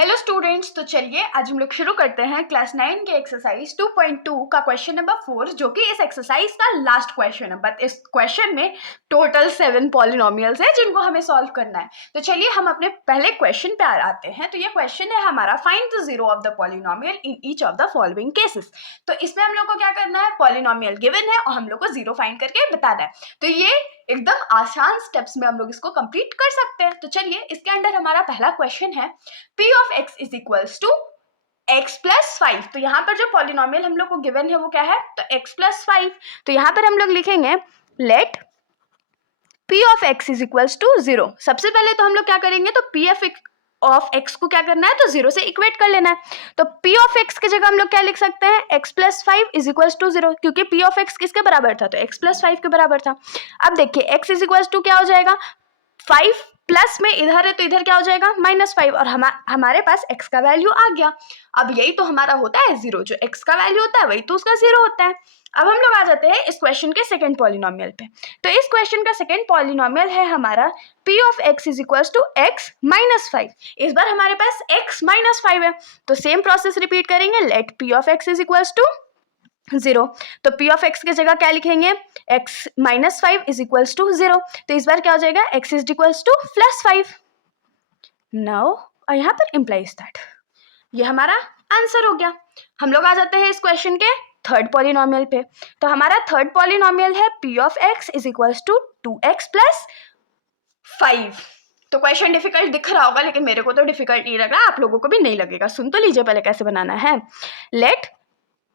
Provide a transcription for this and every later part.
Hello students, तो चलिए आज हम लोग शुरू करते हैं क्लास 9 के एक्सरसाइज 2.2 का क्वेश्चन नंबर 4, जो कि इस एक्सरसाइज का लास्ट क्वेश्चन है। बट इस क्वेश्चन में टोटल 7 पॉलिनोमियल्स हैं जिनको हमें सॉल्व करना है। तो चलिए हम अपने पहले क्वेश्चन पे आते हैं। तो ये क्वेश्चन है हमारा, find the zero of the polynomial in each of the following cases. तो इसमें हम लोग को क्या करना है, पॉलिनोमियल गिवन है और हम लोग को जीरो फाइंड करके बताना है। तो ये एकदम आसान स्टेप्स में हम लोग इसको कंप्लीट कर सकते हैं। तो चलिए इसके अंदर हमारा पहला क्वेश्चन है, p of x is equals to x plus 5। तो यहाँ पर जो पॉलिनोमियल हम लोग को गिवन है वो क्या है, तो x प्लस 5। तो यहाँ पर हम लोग लिखेंगे let p of x is equals to 0। सबसे पहले तो हम लोग क्या करेंगे, तो p ऑफ x को क्या करना है, तो 0 से इक्वेट कर लेना है। तो p ऑफ x की जगह हम लोग क्या लिख सकते हैं, x plus 5 is equals to 0, क्योंकि p ऑफ x किसके बराबर था, तो x प्लस 5 के बराबर था। अब देखिए x इज इक्वल्स टू क्या हो जाएगा, 5 प्लस में इधर है तो इधर क्या हो जाएगा, -5, और हमारे पास x का वैल्यू आ गया। अब यही तो हमारा होता है 0, जो x का वैल्यू होता है वही तो उसका 0 होता है। अब हम लोग आ जाते हैं इस क्वेश्चन के सेकंड पॉलिनोमियल पे। तो इस क्वेश्चन का सेकंड पॉलिनोमियल है हमारा p of x is equals to x minus 5। इस बार हमारे पास x माइनस 5 है, तो सेम प्रोसेस रिपीट करेंगे, let p of x is equals to 0। तो p ऑफ x की जगह क्या लिखेंगे, x minus 5 is equals to 0। तो इस बार क्या हो जाएगा, x is equals to plus 5। Now और यहाँ पर इम्प्लाइज दैट, ये हमारा आंसर हो गया। हम लोग आ जाते हैं इस क्वेश्चन के थर्ड पॉलिनोमियल पे। तो हमारा थर्ड पॉलिनोमियल है p of x is equals to 2x plus 5। तो क्वेश्चन डिफिकल्ट दिख रहा होगा, लेकिन मेरे को तो डिफिकल्ट नहीं लग रहा, आप लोगों को भी नहीं लगेगा। सुन तो लीजिए पहले कैसे बनाना है। Let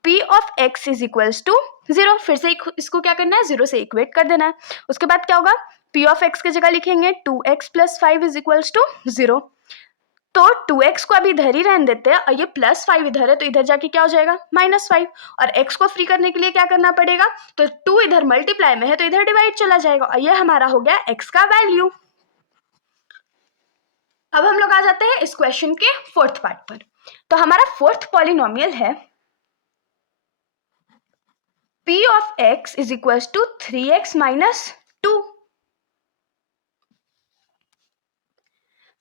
p of x is equals to 0, फिर से इसको क्या करना है, 0 से इक्वेट कर देना है। उसके बाद क्या होगा, p ऑफ x की जगह लिखेंगे 2x plus 5 is equals to 0। तो 2x को अभी इधर ही रहने देते हैं, और ये प्लस 5 इधर है तो इधर जाके क्या हो जाएगा, -5। और x को फ्री करने के लिए क्या करना पड़ेगा, तो 2 इधर मल्टीप्लाई में है तो इधर डिवाइड चला जाएगा, और ये हमारा हो गया x का वैल्यू। अब हम लोग आ जाते हैं इस क्वेश्चन के फोर्थ पार्ट पर। तो हमारा फोर्थ पॉलिनोमियल है p of x is equals to 3x minus 2।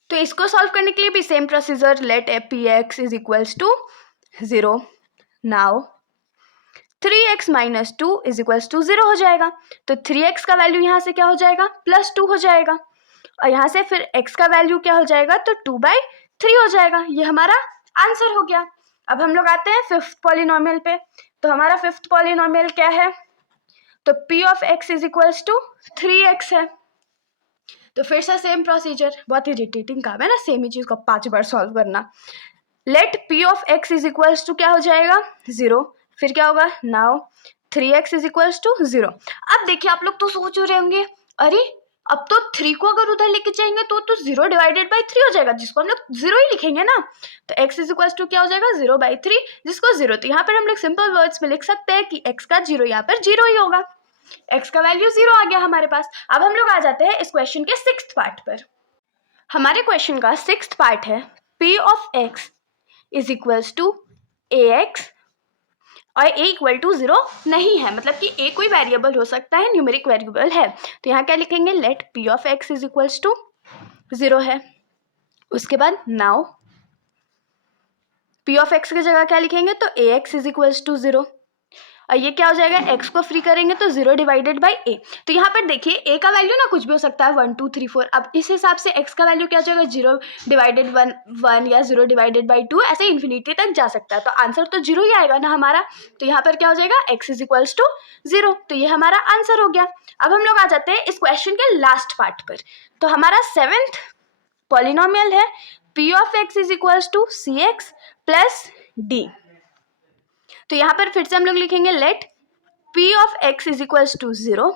तो इसको सॉल्व करने के लिए भी same procedure, let px is equals to 0। Now 3x minus 2 is equals to 0 हो जाएगा। तो 3x का वैल्यू यहाँ से क्या हो जाएगा, +2 हो जाएगा, और यहाँ से फिर x का वैल्यू क्या हो जाएगा, तो 2/3 हो जाएगा। ये हमारा आंसर हो गया। अब हम लोग आते हैं फिफ्थ पॉलिनोमियल पे। तो हमारा फिफ्थ पॉलिनोमियल क्या है, तो p of x is equals to 3x है। तो फिर से सेम प्रोसीजर, बहुत इरिटेटिंग काम है ना सेम ही चीज को 5 बार सॉल्व करना। Let p of x is equals to क्या हो जाएगा, 0। फिर क्या होगा, now 3x is equals to 0। अब देखिए आप लोग तो सोच रहे होंगे, अरे अब तो 3 को अगर उधर लेके जाएंगे तो 0 डिवाइडेड बाई 3 हो जाएगा, जिसको हम लोग 0 ही लिखेंगे ना। तो x इज इक्वल्स टू क्या हो जाएगा, 0/3, जिसको 0। तो यहाँ पर हम लोग सिंपल वर्ड्स में लिख सकते हैं कि x का 0 यहाँ पर 0 ही होगा। x का वैल्यू 0 आ गया हमारे पास। अब हम लोग आ जाते हैं इस क्वेश्चन के सिक्स्थ पार्ट पर। हमारे क्वेश्चन का सिक्स्थ पार्ट है p of x is equals to ax, और a इक्वल टू 0 नहीं है, मतलब कि a कोई वेरिएबल हो सकता है, न्यूमेरिक वेरिएबल है। तो यहाँ क्या लिखेंगे, let p of x is equals to 0 है। उसके बाद नाउ p ऑफ x की जगह क्या लिखेंगे, तो ax इज इक्वल्स टू 0, और ये क्या हो जाएगा, x को फ्री करेंगे तो 0 डिवाइडेड बाई a। तो यहाँ पर देखिए a का वैल्यू ना कुछ भी हो सकता है, 1 2 3 4। अब इस हिसाब से x का वैल्यू क्या हो जाएगा, 0 डिवाइडेड 1 या 0 डिवाइडेड बाई 2, ऐसे इन्फिनिटी तक जा सकता है। तो आंसर तो 0 ही आएगा ना हमारा। तो यहाँ पर क्या हो जाएगा, x इज इक्वल्स टू 0। तो ये हमारा आंसर हो गया। अब हम लोग आ जाते हैं इस क्वेश्चन के लास्ट पार्ट पर। तो हमारा सेवेंथ पॉलिनोमियल है p of x is equals to cx plus d। तो यहाँ पर फिर से हम लोग लिखेंगे let p of x is equals to 0,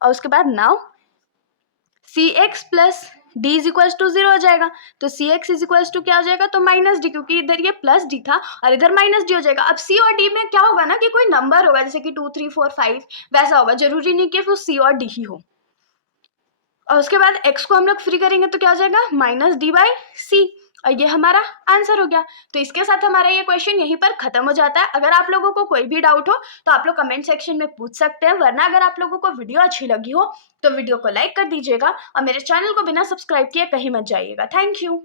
और उसके बाद now cx plus d is equals to 0 हो जाएगा। तो cx इज इक्वल्स टू क्या हो जाएगा, तो -d, क्योंकि इधर ये +d था और इधर -d हो जाएगा। अब c और d में क्या होगा ना, कि कोई नंबर होगा, जैसे कि 2 3 4 5 वैसा होगा, जरूरी नहीं कि वो c और d ही हो। और उसके बाद x को हम लोग फ्री करेंगे तो क्या हो जाएगा, -d/c, और ये हमारा आंसर हो गया। तो इसके साथ हमारा ये क्वेश्चन यहीं पर खत्म हो जाता है। अगर आप लोगों को कोई भी डाउट हो तो आप लोग कमेंट सेक्शन में पूछ सकते हैं, वरना अगर आप लोगों को वीडियो अच्छी लगी हो तो वीडियो को लाइक कर दीजिएगा, और मेरे चैनल को बिना सब्सक्राइब किए कहीं मत जाइएगा। Thank you.